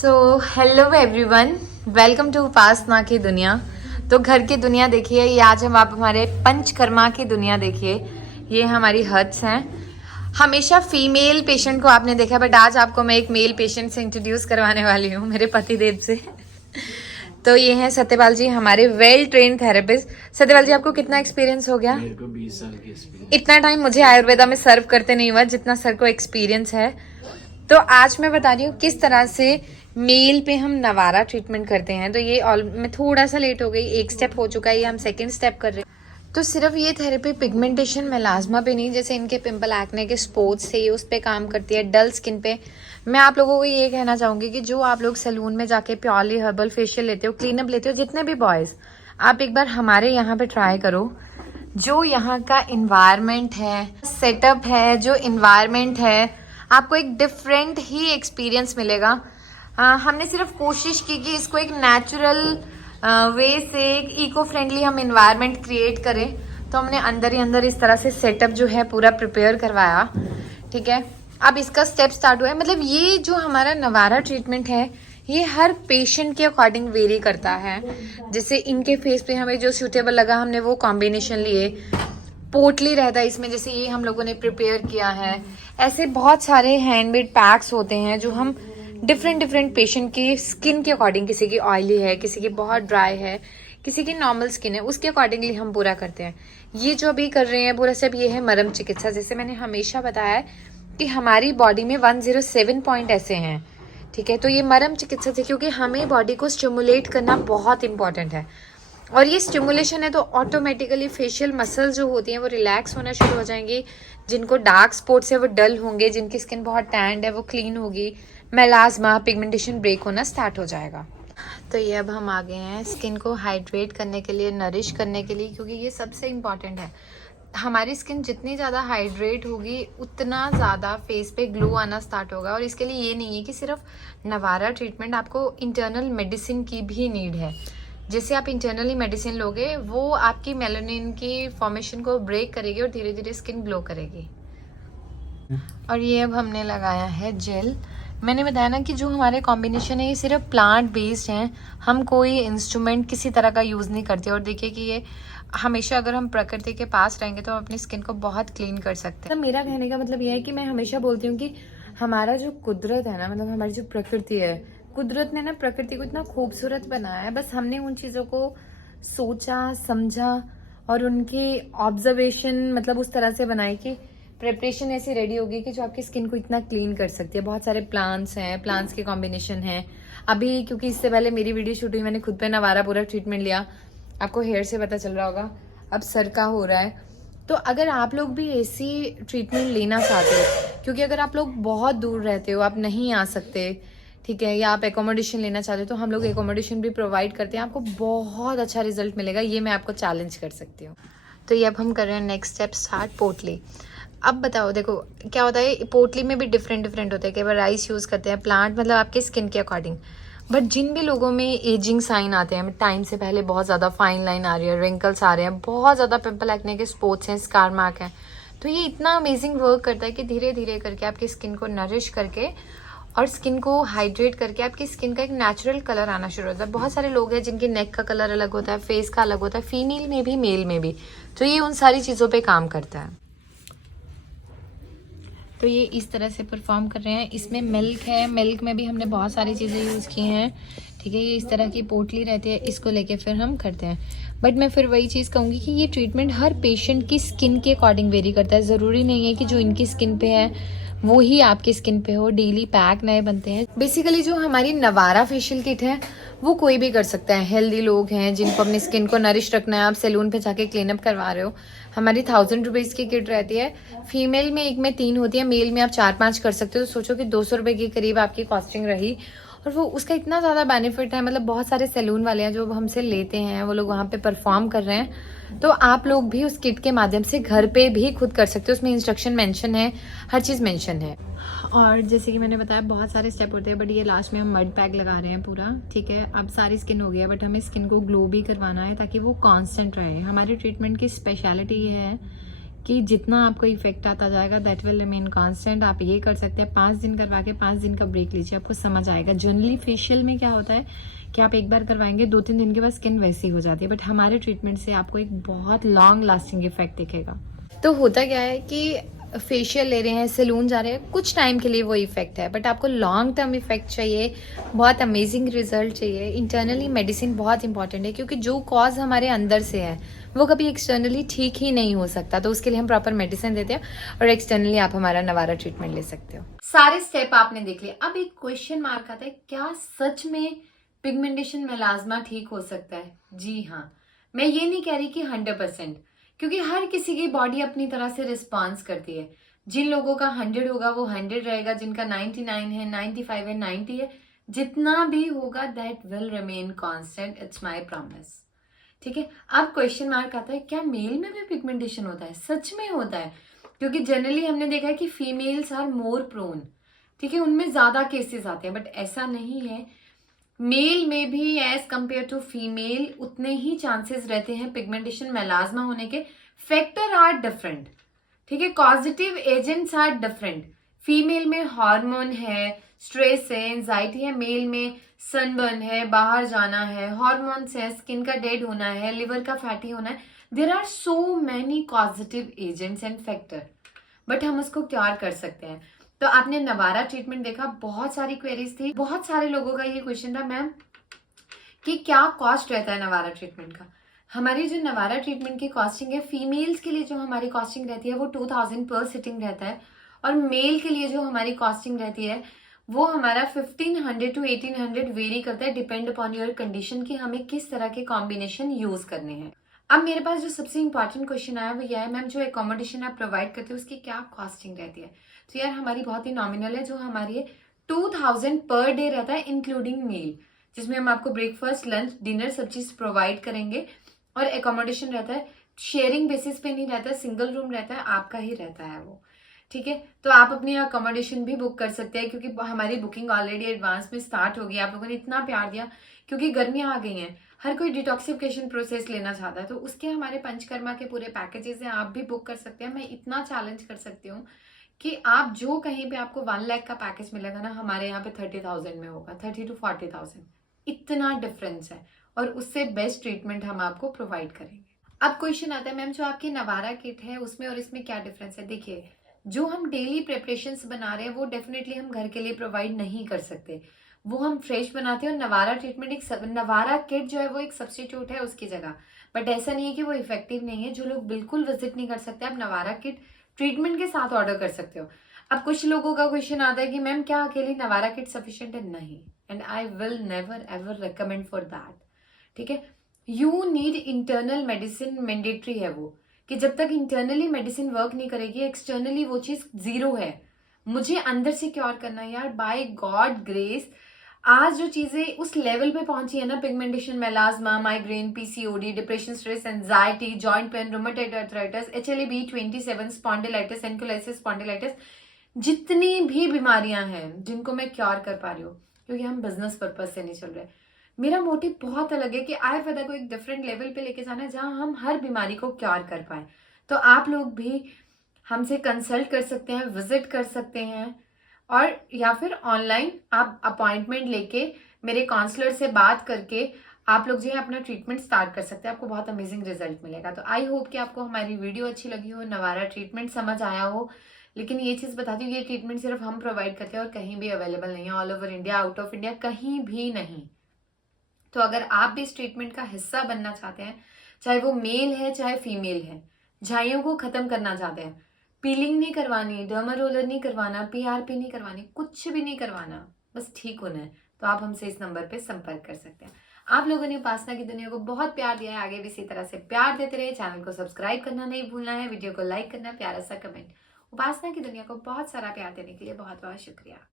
So hello everyone, welcome to Upasana की दुनिया। तो घर की दुनिया देखिए, ये आज हम आप हमारे पंचकर्मा की दुनिया देखिए। ये हमारी हट्स हैं। हमेशा फीमेल पेशेंट को आपने देखा, बट आज आपको मैं एक मेल पेशेंट से इंट्रोड्यूस करवाने वाली हूँ, मेरे पतिदेव से। तो ये हैं सत्यपाल जी, हमारे वेल ट्रेन थेरेपिस्ट। सत्यपाल जी, आपको कितना एक्सपीरियंस हो गया? मेरे को 20 साल की एक्सपीरियंस। इतना टाइम मुझे आयुर्वेदा में सर्व करते नहीं हुआ जितना सर को एक्सपीरियंस है। तो आज मैं बता रही हूँ किस तरह से मेल पे हम नवारा ट्रीटमेंट करते हैं। तो ये मैं थोड़ा सा लेट हो गई, एक स्टेप हो चुका है, ये हम सेकंड स्टेप कर रहे हैं। तो सिर्फ ये थेरेपी पिगमेंटेशन मेलाज्मा पे नहीं, जैसे इनके पिंपल एक्ने के स्पॉट्स थे, उस पे काम करती है। डल स्किन पे मैं आप लोगों को ये कहना चाहूँगी कि जो आप लोग सैलून में जाके प्योरली हर्बल फेशियल लेते हो, क्लीनअप लेते हो, जितने भी बॉयज़, आप एक बार हमारे यहाँ पे ट्राई करो। जो यहाँ का इन्वायरमेंट है, सेटअप है, जो इन्वायरमेंट है, आपको एक डिफरेंट ही एक्सपीरियंस मिलेगा। हमने सिर्फ कोशिश की कि इसको एक नेचुरल वे से एक इको फ्रेंडली हम इन्वायरमेंट क्रिएट करें। तो हमने अंदर ही अंदर इस तरह से सेटअप जो है पूरा प्रिपेयर करवाया। ठीक है, अब इसका स्टेप स्टार्ट हुआ है। मतलब ये जो हमारा नवारा ट्रीटमेंट है, ये हर पेशेंट के अकॉर्डिंग वेरी करता है। जैसे इनके फेस पे हमें जो सूटेबल लगा, हमने वो कॉम्बिनेशन लिए। पोटली रहता है इसमें, जैसे ये हम लोगों ने प्रिपेयर किया है। ऐसे बहुत सारे हैंडमेड पैक्स होते हैं जो हम डिफरेंट पेशेंट की स्किन के अकॉर्डिंग, किसी की ऑयली है, किसी की बहुत ड्राई है, किसी की नॉर्मल स्किन है, उसके अकॉर्डिंगली हम पूरा करते हैं। ये जो अभी कर रहे हैं पूरा सब, ये है मरम चिकित्सा। जैसे मैंने हमेशा बताया है कि हमारी बॉडी में 107 पॉइंट ऐसे हैं। ठीक है, तो ये मरम चिकित्सा थी क्योंकि हमें बॉडी को स्टिमुलेट करना बहुत इंपॉर्टेंट है। और ये स्टिमुलेशन है तो ऑटोमेटिकली फेशियल मसल जो होती हैं वो रिलैक्स होना शुरू हो जाएंगी। जिनको डार्क स्पॉट्स है वो डल होंगे, जिनकी स्किन बहुत टैंड है वो क्लीन होगी, मेलाज्मा पिगमेंटेशन ब्रेक होना स्टार्ट हो जाएगा। तो ये अब हम आ गए हैं स्किन को हाइड्रेट करने के लिए, नरिश करने के लिए, क्योंकि ये सबसे इम्पॉर्टेंट है। हमारी स्किन जितनी ज़्यादा हाइड्रेट होगी उतना ज़्यादा फेस पे ग्लो आना स्टार्ट होगा। और इसके लिए ये नहीं है कि सिर्फ नवारा ट्रीटमेंट, आपको इंटरनल मेडिसिन की भी नीड है। जैसे आप इंटरनली मेडिसिन लोगे, वो आपकी मेलानिन की फॉर्मेशन को ब्रेक करेगी और धीरे धीरे स्किन ग्लो करेगी। और ये अब हमने लगाया है जेल। मैंने बताया ना कि जो हमारे कॉम्बिनेशन है ये सिर्फ प्लांट बेस्ड हैं। हम कोई इंस्ट्रूमेंट किसी तरह का यूज़ नहीं करते। और देखिए कि ये हमेशा अगर हम प्रकृति के पास रहेंगे तो हम अपनी स्किन को बहुत क्लीन कर सकते हैं। तो मेरा कहने का मतलब ये है कि मैं हमेशा बोलती हूँ कि हमारा जो कुदरत है ना, मतलब हमारी जो प्रकृति है, कुदरत ने ना प्रकृति को इतना खूबसूरत बनाया है। बस हमने उन चीज़ों को सोचा, समझा और उनकी ऑब्जर्वेशन मतलब उस तरह से बनाई कि प्रिपरेशन ऐसी रेडी होगी कि जो आपकी स्किन को इतना क्लीन कर सकती है। बहुत सारे प्लांट्स हैं, प्लांट्स के कॉम्बिनेशन हैं। अभी क्योंकि इससे पहले मेरी वीडियो शूट हुई, मैंने खुद पे नवारा पूरा ट्रीटमेंट लिया, आपको हेयर से पता चल रहा होगा। अब सर का हो रहा है। तो अगर आप लोग भी ऐसी ट्रीटमेंट लेना चाहते हो, क्योंकि अगर आप लोग बहुत दूर रहते हो, आप नहीं आ सकते, ठीक है, या आप एकोमोडेशन लेना चाहते हो, तो हम लोग एकोमोडेशन भी प्रोवाइड करते हैं। आपको बहुत अच्छा रिजल्ट मिलेगा, ये मैं आपको चैलेंज कर सकती हूँ। तो ये अब हम कर रहे हैं नेक्स्ट स्टेप स्टार्ट, पोटली। अब बताओ, देखो क्या होता है, पोटली में भी डिफरेंट होते हैं। कई बार राइस यूज़ करते हैं, प्लांट, मतलब आपके स्किन के अकॉर्डिंग। बट जिन भी लोगों में एजिंग साइन आते हैं, टाइम से पहले बहुत ज़्यादा फाइन लाइन आ रही है, रिंकल्स आ रहे हैं, बहुत ज़्यादा पिंपल एक्ने के स्पॉट्स हैं, स्कार मार्क हैं, तो ये इतना अमेजिंग वर्क करता है कि धीरे धीरे करके आपकी स्किन को नरिश करके और स्किन को हाइड्रेट करके आपकी स्किन का एक नेचुरल कलर आना शुरू होता है। बहुत सारे लोग हैं जिनके नेक का कलर अलग होता है, फेस का अलग होता है, फीमेल में भी मेल में भी। तो ये उन सारी चीज़ों पे काम करता है। तो ये इस तरह से परफॉर्म कर रहे हैं। इसमें मिल्क है, मिल्क में भी हमने बहुत सारी चीज़ें यूज़ की हैं। ठीक है, ये इस तरह की पोटली रहती है, इसको लेके फिर हम करते हैं। बट मैं फिर वही चीज़ कहूँगी कि ये ट्रीटमेंट हर पेशेंट की स्किन के अकॉर्डिंग वेरी करता है। ज़रूरी नहीं है कि जो इनकी स्किन पे है वो ही आपकी स्किन पे हो। डेली पैक नए बनते हैं। बेसिकली जो हमारी नवारा फेशियल किट है वो कोई भी कर सकता है। हेल्दी लोग हैं जिनको अपनी स्किन को नरिश रखना है, आप सैलून पे जाके क्लीनअप करवा रहे हो, हमारी 1000 रुपीज़ की किट रहती है। फीमेल में 1 में 3 होती है, मेल में आप 4-5 कर सकते हो। तो सोचो कि 200 रुपये के करीब आपकी कॉस्टिंग रही। और वो उसका इतना ज़्यादा बेनिफिट है, मतलब बहुत सारे सैलून वाले हैं जो हमसे लेते हैं, वो लोग वहाँ पे परफॉर्म कर रहे हैं। तो आप लोग भी उस किट के माध्यम से घर पे भी खुद कर सकते हो। उसमें इंस्ट्रक्शन मेंशन है, हर चीज़ मेंशन है। और जैसे कि मैंने बताया बहुत सारे स्टेप होते हैं, बट ये लास्ट में हम मड पैक लगा रहे हैं पूरा। ठीक है, अब सारी स्किन हो गया, बट हमें स्किन को ग्लो भी करवाना है ताकि वो कांस्टेंट रहे। हमारी ट्रीटमेंट की स्पेशलिटी ये है कि जितना आपको इफेक्ट आता जाएगा दैट विल रिमेन कांस्टेंट। आप ये कर सकते हैं 5 दिन करवा के 5 दिन का ब्रेक लीजिए, आपको समझ आएगा। जनरली फेशियल में क्या होता है कि आप एक बार करवाएंगे 2-3 दिन के बाद स्किन वैसी हो जाती है, बट हमारे ट्रीटमेंट से आपको एक बहुत लॉन्ग लास्टिंग इफेक्ट दिखेगा। तो होता क्या है कि फेशियल ले रहे हैं, सैलून जा रहे हैं, कुछ टाइम के लिए वो इफेक्ट है, बट आपको लॉन्ग टर्म इफेक्ट चाहिए, बहुत अमेजिंग रिजल्ट चाहिए। इंटरनली मेडिसिन बहुत इंपॉर्टेंट है, क्योंकि जो कॉज हमारे अंदर से है वो कभी एक्सटर्नली ठीक ही नहीं हो सकता। तो उसके लिए हम प्रॉपर मेडिसिन देते हैं और एक्सटर्नली आप हमारा नवारा ट्रीटमेंट ले सकते हो। सारे स्टेप आपने देख लिए। अब एक क्वेश्चन मार्क आता है, क्या सच में पिगमेंटेशन मेलाज्मा ठीक हो सकता है? जी हाँ, मैं ये नहीं कह रही कि 100%, क्योंकि हर किसी की बॉडी अपनी तरह से रिस्पॉन्स करती है। जिन लोगों का 100 होगा वो 100 रहेगा, जिनका 99 है, 95 है, 90 है, जितना भी होगा that will remain constant, it's my promise. ठीक है। अब क्वेश्चन मार्क आता है, क्या मेल में भी पिगमेंटेशन होता है? सच में होता है, क्योंकि जनरली हमने देखा है कि फीमेल्स आर मोर प्रोन, ठीक है, उनमें ज्यादा केसेस आते हैं, बट ऐसा नहीं है। मेल में भी एज कंपेयर टू फीमेल उतने ही चांसेस रहते हैं पिगमेंटेशन मेलाज्मा होने के। फैक्टर आर डिफरेंट, ठीक है, causative agents are different. Female में हार्मोन है, स्ट्रेस है, एंजाइटी है, मेल में सनबर्न है, बाहर जाना है, हार्मोन्स है, स्किन का डेड होना है, लिवर का फैटी होना है। There are so many causative agents and factor, but हम उसको क्योर कर सकते हैं। तो आपने नवारा ट्रीटमेंट देखा, बहुत सारी क्वेरीज थी, बहुत सारे लोगों का ये क्वेश्चन था मैम कि क्या कॉस्ट रहता है नवारा ट्रीटमेंट का। हमारी जो नवारा ट्रीटमेंट की कॉस्टिंग है, फीमेल्स के लिए जो हमारी कॉस्टिंग रहती है वो 2000 पर सिटिंग रहता है, और मेल के लिए जो हमारी कॉस्टिंग रहती है वो हमारा 1500 to 1800 वेरी करता है, डिपेंड अपॉन योर कंडीशन कि हमें किस तरह के कॉम्बिनेशन यूज करने हैं। अब मेरे पास जो सबसे इंपॉर्टेंट क्वेश्चन आया वो यह है, मैम जो एकोमोडेशन आप प्रोवाइड करते हो उसकी क्या कॉस्टिंग रहती है? तो यार हमारी बहुत ही नॉमिनल है, जो हमारी 2000 पर डे रहता है इंक्लूडिंग मील, जिसमें हम आपको ब्रेकफास्ट, लंच, डिनर सब चीज प्रोवाइड करेंगे। और एकोमोडेशन रहता है, शेयरिंग बेसिस पे नहीं रहता है, सिंगल रूम रहता है, आपका ही रहता है वो, ठीक है। तो आप अपनी अकोमोडेशन भी बुक कर सकते हैं, क्योंकि हमारी बुकिंग ऑलरेडी एडवांस में स्टार्ट हो गई। आप लोगों ने इतना प्यार दिया, क्योंकि गर्मियां आ गई हैं, हर कोई डिटॉक्सिफिकेशन प्रोसेस लेना चाहता है, तो उसके हमारे पंचकर्मा के पूरे पैकेजेस हैं, आप भी बुक कर सकते हैं। मैं इतना चैलेंज कर सकती हूँ कि आप जो कहीं पे आपको 1 लाख का पैकेज मिलेगा ना, हमारे यहाँ पे 30,000 में होगा, 30 to 40,000, इतना डिफरेंस है, और उससे बेस्ट ट्रीटमेंट हम आपको प्रोवाइड करेंगे। अब क्वेश्चन आता है, मैम जो आपकी नवारा किट है उसमें और इसमें क्या डिफरेंस है? देखिए, जो हम डेली प्रिपरेशंस बना रहे हैं वो डेफिनेटली हम घर के लिए प्रोवाइड नहीं कर सकते, वो हम फ्रेश बनाते हैं। और नवारा ट्रीटमेंट नवारा किट जो है वो एक सब्स्टिट्यूट है उसकी जगह, बट ऐसा नहीं है कि वो इफेक्टिव नहीं है। जो लोग बिल्कुल विजिट नहीं कर सकते, आप नवारा किट ट्रीटमेंट के साथ ऑर्डर कर सकते हो। अब कुछ लोगों का क्वेश्चन आता है कि मैम क्या अकेली नवारा किट सफिशिएंट है? नहीं, and I will never ever recommend for that, ठीक है। You need internal medicine, mandatory है वो, कि जब तक इंटरनली मेडिसिन वर्क नहीं करेगी, एक्सटर्नली वो चीज जीरो है। मुझे अंदर से क्योर करना है यार, बाय गॉड ग्रेस। आज जो चीजें उस लेवल पे पहुंची है ना, pigmentation, melasma, migraine, PCOD, depression, stress, anxiety, joint pain, rheumatoid arthritis, HLA-B27, spondylitis, ankylosis spondylitis, जितनी भी बीमारियां हैं जिनको मैं क्योर कर पा रही हूँ, क्योंकि हम बिजनेस पर्पज से नहीं चल रहे। मेरा मोटिव बहुत अलग है कि आयुर्वेदा को एक डिफरेंट लेवल पे लेके जाना है, जहां हम हर बीमारी को क्योर कर पाए। तो आप लोग भी हमसे कंसल्ट कर सकते हैं, विजिट कर सकते हैं, और या फिर ऑनलाइन आप अपॉइंटमेंट लेके मेरे काउंसलर से बात करके आप लोग जो है अपना ट्रीटमेंट स्टार्ट कर सकते हैं। आपको बहुत अमेजिंग रिजल्ट मिलेगा। तो आई होप कि आपको हमारी वीडियो अच्छी लगी हो, नवारा ट्रीटमेंट समझ आया हो। लेकिन ये चीज बताती हूँ, ये ट्रीटमेंट सिर्फ हम प्रोवाइड करते हैं और कहीं भी अवेलेबल नहीं है, all over India, out of India कहीं भी नहीं। तो अगर आप भी इस ट्रीटमेंट का हिस्सा बनना चाहते हैं, चाहे वो मेल है चाहे फीमेल है, झाइयों को खत्म करना चाहते हैं, पीलिंग नहीं करवानी, डर्मा रोलर नहीं करवाना, PRP नहीं करवानी, कुछ भी नहीं करवाना, बस ठीक होना है, तो आप हमसे इस नंबर पे संपर्क कर सकते हैं। आप लोगों ने उपासना की दुनिया को बहुत प्यार दिया है, आगे भी इसी तरह से प्यार देते रहे। चैनल को सब्सक्राइब करना नहीं भूलना है, वीडियो को लाइक करना, प्यारा सा कमेंट। उपासना की दुनिया को बहुत सारा प्यार देने के लिए बहुत बहुत शुक्रिया।